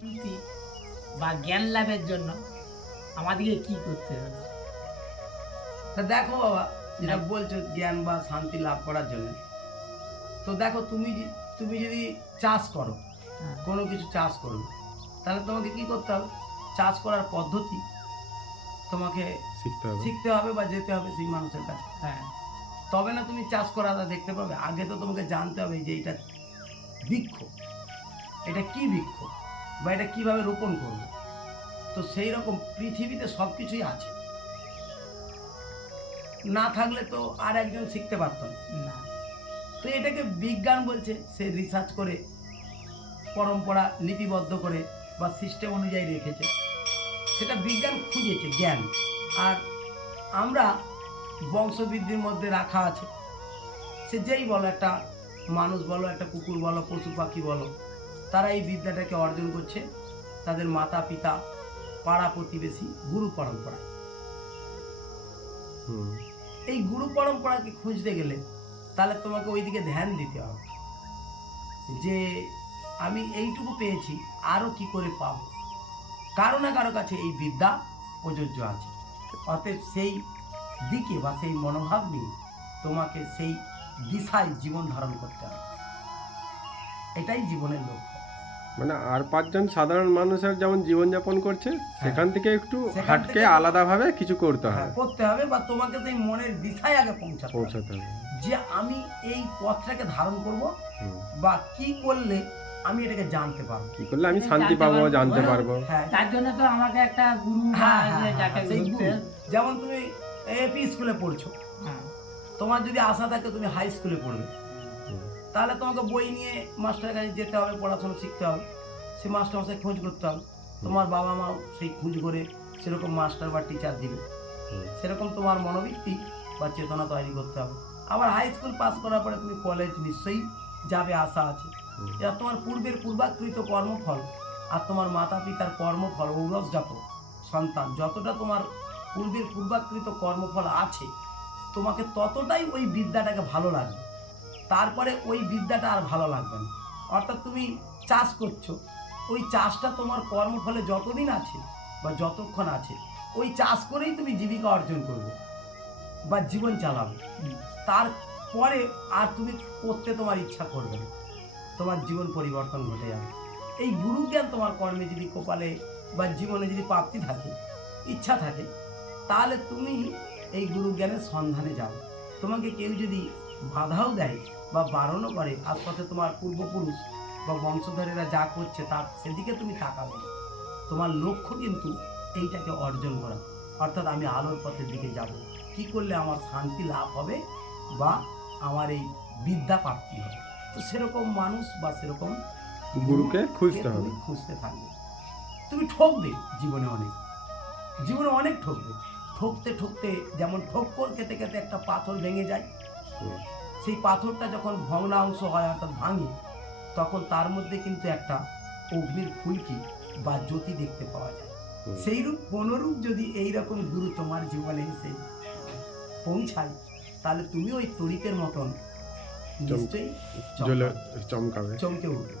শান্তি বা জ্ঞান লাভের জন্য আমাদেরকে কি করতে হবে? তা দেখো বাবা যেটা বলছো জ্ঞান বা শান্তি লাভ করার জন্য। তো দেখো তুমি তুমি যদি চাষ করো হ্যাঁ, কোনো কিছু চাষ করো তাহলে তোমাকে কি করতে হবে? চাষ করার পদ্ধতি তোমাকে শিখতে হবে। শিখতে হবে বা যেতে হবে সেই মানুষের কাছে। হ্যাঁ। তবে না তুমি চাষ করাটা দেখতে পাবে। আগে তো তোমাকে জানতে হবে যে এটা বৃক্ষ। এটা কি বৃক্ষ? বা এটা কীভাবে রোপণ করবে? তো সেই রকম পৃথিবীতে সব কিছুই আছে। না থাকলে তো আর একজন শিখতে পারতো না। তো এটাকে বিজ্ঞান বলছে সে রিসার্চ করে পরম্পরা লিপিবদ্ধ করে বা সিস্টেম অনুযায়ী রেখেছে। সেটা বিজ্ঞান খুঁজেছে জ্ঞান। আর আমরা বংশবৃদ্ধির মধ্যে রাখা আছে। সে যেই বলো একটা মানুষ বলো একটা কুকুর বলো পশু পাখি বলো তারা এই বিদ্যাটাকে অর্জন করছে। তাদের মাতা পিতা পাড়া প্রতিবেশী গুরু পরম্পরায় হুম। এই গুরু পরম্পরাকে খুঁজতে গেলে তাহলে তোমাকে ওইদিকে ধ্যান দিতে হবে। যে আমি এইটুকু পেয়েছি আরও কি করে পাবো? কারও না কারও কাছে এই বিদ্যা প্রযোজ্য আছে। অতএব সেই দিকে বা সেই মনোভাব নিয়ে তোমাকে সেই দিশায় জীবন ধারণ করতে হবে। এটাই জীবনের লক্ষ্য। মানে আর পাঁচজন সাধারণ মানুষের যেমন জীবনযাপন করছে সেখান থেকে একটু হাটকে আলাদাভাবে কিছু করতে হ্যাঁ, হবে করতে হবে বা তোমাকে সেই মনের দিশায় আগে পৌঁছাতে পৌঁছাতে হবে। যে আমি এই পথটাকে ধারণ করব বা কি করলে আমি এটাকে জানতে পারব। কি করলে আমি শান্তি পাবো জানতে পারব। হ্যাঁ। তার জন্য তো আমাকে একটা গুরু হ্যাঁ, হ্যাঁ, হ্যাঁ। যেমন তুমি এপি স্কুলে পড়ছো। হ্যাঁ, তোমার যদি আশা থাকে তুমি হাই স্কুলে পড়বে। তাহলে তোমাকে বই নিয়ে মাস্টারের কাছে যেতে হবে পড়াশোনা শিখতে হবে। সে মাস্টার মশাই খোঁজ করতে হবে। তোমার বাবা মাও সেই খোঁজ করে সেরকম মাস্টার বা টিচার দিবে। সেরকম তোমার মনোবৃত্তি বা চেতনা তৈরি করতে হবে। আবার হাই স্কুল পাস করার পরে তুমি কলেজ নিশ্চয়ই যাবে আশা আছে। এটা তোমার পূর্বের পূর্বাকৃত কর্মফল আর তোমার মাতা পিতার কর্মফল ঔরসজাত সন্তান যতটা তোমার পূর্বের পূর্বাকৃত কর্মফল আছে তোমাকে ততটাই ওই বিদ্যাটাকে ভালো লাগবে। তারপরে ওই বিদ্যাটা আর ভালো লাগবে না। অর্থাৎ তুমি চাষ করছ ওই চাষটা তোমার কর্মফলে যতদিন আছে বা যতক্ষণ আছে ওই চাষ করেই তুমি জীবিকা অর্জন করবে বা জীবন চালাবে। তারপরে আর তুমি করতে তোমার ইচ্ছা করবে না। তোমার জীবন পরিবর্তন ঘটে যাবে। এই গুরু জ্ঞান তোমার কর্মে যদি কপালে বা জীবনে যদি প্রাপ্তি থাকে ইচ্ছা থাকে তাহলে তুমি এই গুরু জ্ঞানের সন্ধানে যাও। তোমাকে কেউ যদি বাধাও দেয় বা বারণও করে। আশপাশে তোমার পূর্বপুরুষ বা বংশধরেরা যা করছে তার সেদিকে তুমি তাকাবে। তোমার লক্ষ্য কিন্তু এইটাকে অর্জন করা। অর্থাৎ আমি আলোর পথের দিকে যাব। কি করলে আমার শান্তি লাভ হবে বা আমার এই বিদ্যা প্রাপ্তি হবে? তো সেরকম মানুষ বা সেরকম গুরুকে খুঁজতে হবে। খুঁজতে থাকবে। তুমি ঠকবে জীবনে অনেক। জীবনে অনেক ঠকবে। ঠকতে ঠকতে যেমন ঠক্কর খেতে খেতে একটা পাথর ভেঙে যায়। সেই পাথরটা যখন ভগ্না অংশ হয় অর্থাৎ ভাঙে তখন তার মধ্যে কিন্তু একটা অগ্নির ফুলকি বা জ্যোতি দেখতে পাওয়া যায়। সেই সেইরূপ কোনরূপ যদি এই রকম গুরু তোমার জীবনে এসে পৌঁছায় তাহলে তুমি ওই তরিতের মতন নিশ্চয়ই। চমকাবে। চমকে উঠবে।